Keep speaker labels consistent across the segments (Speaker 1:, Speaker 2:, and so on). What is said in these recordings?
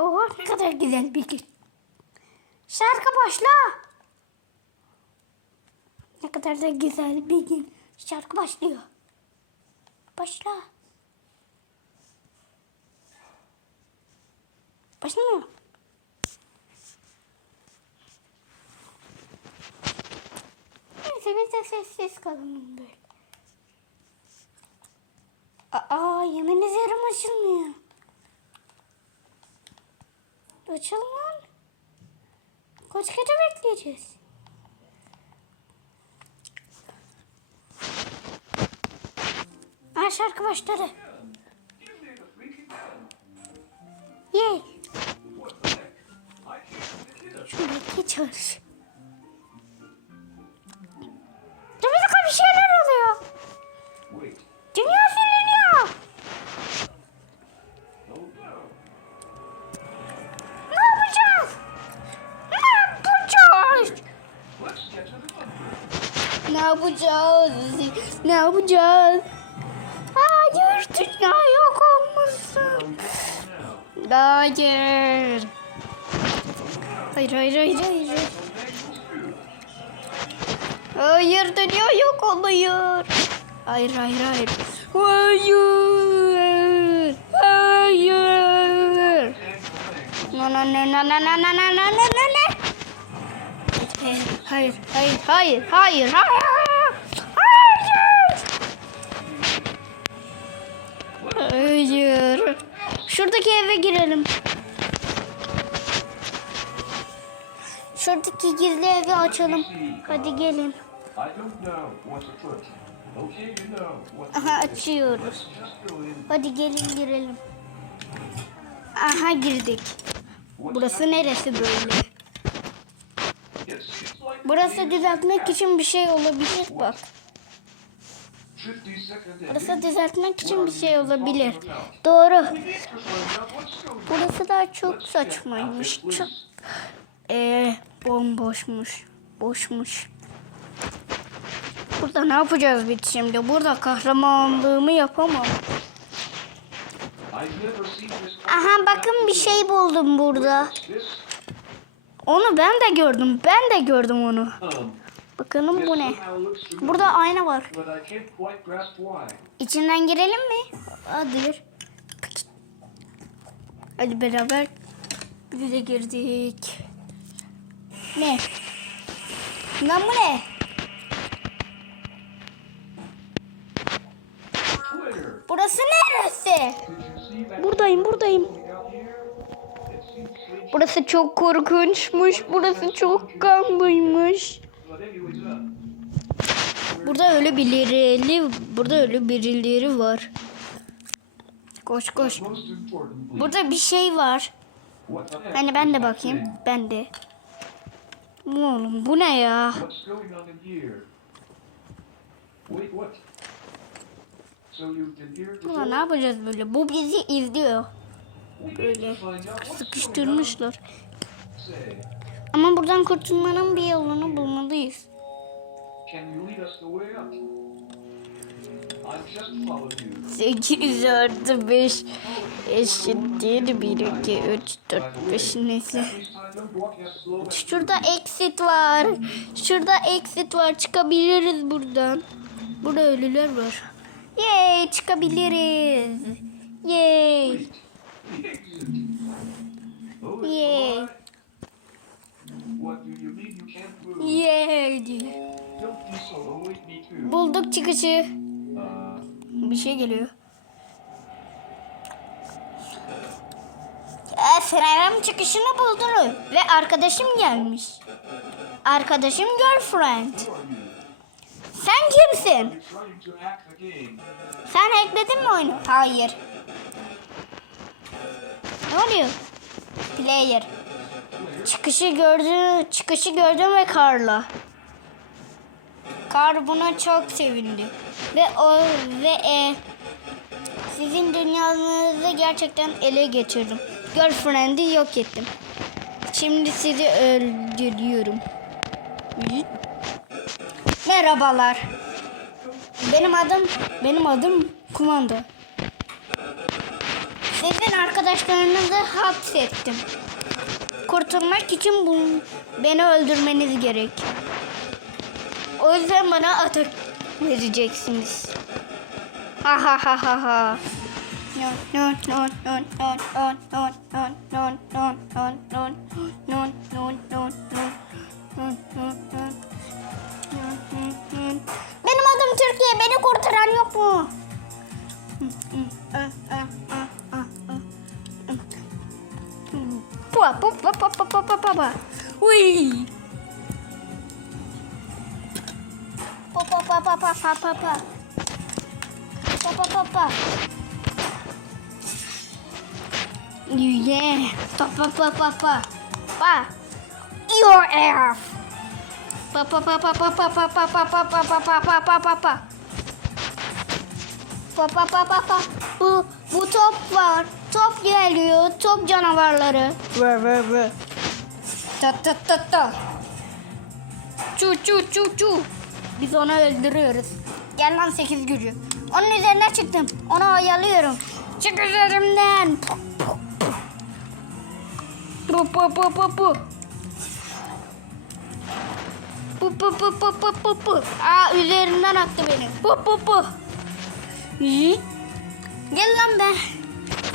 Speaker 1: Oha ne kadar güzel bir gün. Şarkı başla. Ne kadar da güzel bir gün. Şarkı başlıyor. Başla. Başlamıyor. Neyse biz de sessiz kalalım böyle. Aa yemin ederim açılmıyor. Açalım lan. Kaç kere bekleyeceğiz? Aa şarkı başladı. Yay. Şuradaki çalış. Yapacağız? Ne yapacağız? Hayır dünya yok olmasın. Hayır. Hayır hayır hayır hayır. Hayır dünya yok oluyor. Hayır hayır hayır. Hayır. Hayır. No no no no no no no no no no hayır hayır hayır hayır hayır. Hayır. Hadi gizli evi açalım. Hadi gelin. Aha açıyoruz. Hadi gelin girelim. Aha girdik. Burası neresi böyle? Burası düzeltmek için bir şey olabilir bak. Burası düzeltmek için bir şey olabilir. Doğru. Burası da çok saçmaymış. Çok... Ee, bomboşmuş. Boşmuş. Burada ne yapacağız biz şimdi? Burada kahramanlığımı yapamam. Aha bakın bir şey buldum burada. Onu ben de gördüm. Ben de gördüm onu. Bakalım bu ne? Burada ayna var. İçinden girelim mi? Hadi. Hadi beraber. Biz de girdik. Ne? Lan bu ne? Burası neresi? Buradayım, buradayım. Burası çok korkunçmuş. Burası çok kanlıymış. Burada öyle birileri, burada öyle birileri var. Koş koş. Burada bir şey var. Hani ben de bakayım. Ben de. Oğlum bu ne ya? Ulan ne yapacağız böyle? Bu bizi izliyor. Böyle sıkıştırmışlar. Ama buradan kurtulmanın bir yolunu bulmalıyız. Sekiz artı beş eşittir 1, 2, 3, 4, 5, neyse. Şurada exit var. Şurada exit var. Çıkabiliriz buradan. Burada ölüler var. Yay çıkabiliriz. Yay. Yay. Yay. Bulduk çıkışı. Bir şey geliyor. Efendim çıkışını buldunuz ve arkadaşım gelmiş. Arkadaşım girlfriend. Sen kimsin? Sen hackledin mi oyunu? Hayır. Ne oluyor? Player. Çıkışı gördü, çıkışı gördüm ve Karla. Kar buna çok sevindi. Ve o ve e, sizin dünyanızı gerçekten ele geçirdim. Girlfriend'i yok ettim. Şimdi sizi öldürüyorum. Merhabalar. Benim adım benim adım Kumanda. Siz yüzden arkadaşlarınızı hapsettim. Kurtulmak için bu, beni öldürmeniz gerek. O yüzden bana atak vereceksiniz. Ha ha ha ha ha. Benim adım Türkiye. Beni kurtaran yok mu? Pa pa pa pa pa pa pa pa pa. Uy. Pa pa pa pa pa pa pa pa. Pa pa pa pa. Yeah. Pa pa pa pa pa. Pa. Your ass. Pa pa pa pa pa pa pa pa pa pa pa pa pa pa pa pa pa. Pa pa pa pa pa. Bu bu top var. Top geliyor. Top canavarları. Vı vı vı. Ta ta ta ta. Çu çu çu çu. Biz onu öldürüyoruz. Gel lan sekiz gücü. Onun üzerine çıktım. Onu oyalıyorum. Çık üzerimden. Bu bu bu bu bu. Bu bu bu bu bu bu bu. Aa üzerinden attı beni. Bu bu bu. Hı? Gel lan be.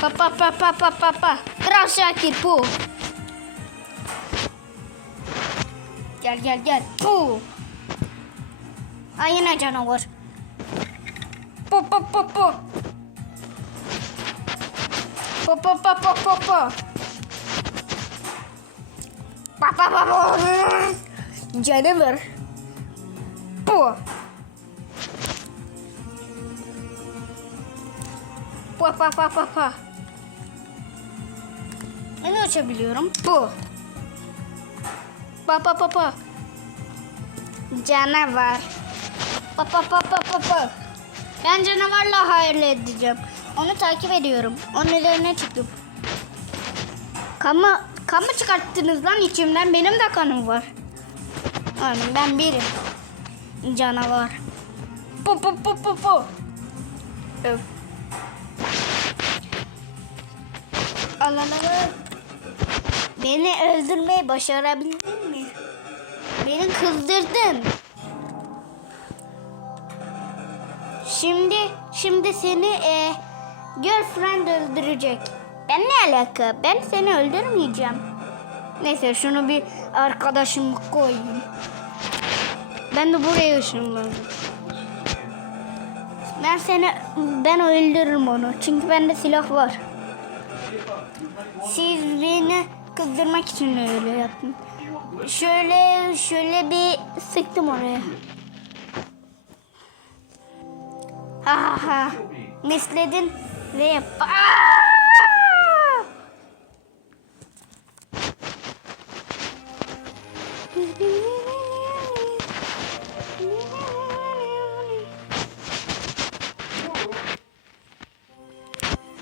Speaker 1: Pa pa pa pa pa pa pa. Kral Şakir bu. Gel gel gel. Bu. Ay yine canavar. Bu bu bu bu. Bu bu bu bu bu bu. Canavar. Pu. Pa pa pa pa pa. Ben uçabiliyorum. Bu. Pa pa pa pa. Canavar. Pa pa pa pa pa pa. Ben canavarla hayal edeceğim. Onu takip ediyorum. Onun üzerine çıktım. Kanı, kan mı çıkarttınız lan içimden? Benim de kanım var. Yani ben birim. Canavar. Pu pu pu pu pu. Öf. Alanımı beni öldürmeyi başarabildin mi? Beni kızdırdın. Şimdi şimdi seni e, girlfriend öldürecek. Ben ne alaka? Ben seni öldürmeyeceğim. Neyse şunu bir arkadaşıma koyayım. Ben de buraya ışınlandım. Ben seni ben öldürürüm onu. Çünkü bende silah var. Siz beni kızdırmak için öyle yaptın. Şöyle şöyle bir sıktım oraya. Ha ha ha. Misledin ve yap. Aa!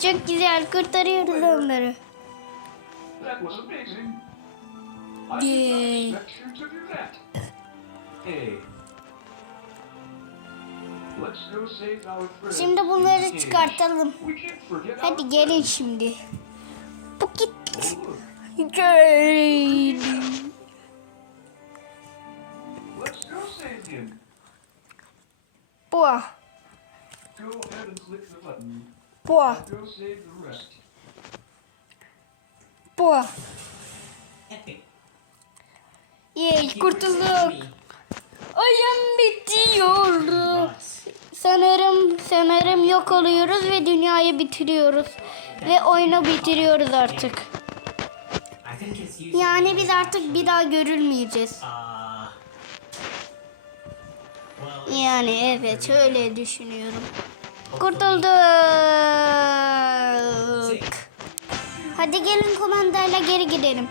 Speaker 1: Çok güzel kurtarıyoruz onları. Şimdi bunları çıkartalım. Hadi gelin şimdi.
Speaker 2: Bukit.
Speaker 1: Gelin.
Speaker 2: Him.
Speaker 1: Bu.
Speaker 2: Go ahead and click the button.
Speaker 1: Bu.
Speaker 2: Go save the rest.
Speaker 1: Bu.
Speaker 3: Epic.
Speaker 1: Yay kurtulduk. Oyun bitiyor. Sanırım sanırım yok oluyoruz ve dünyayı bitiriyoruz. Ve oyunu bitiriyoruz artık. Yani biz artık bir daha görülmeyeceğiz. Yani evet öyle düşünüyorum. Kurtulduk. Hadi gelin komandayla geri gidelim.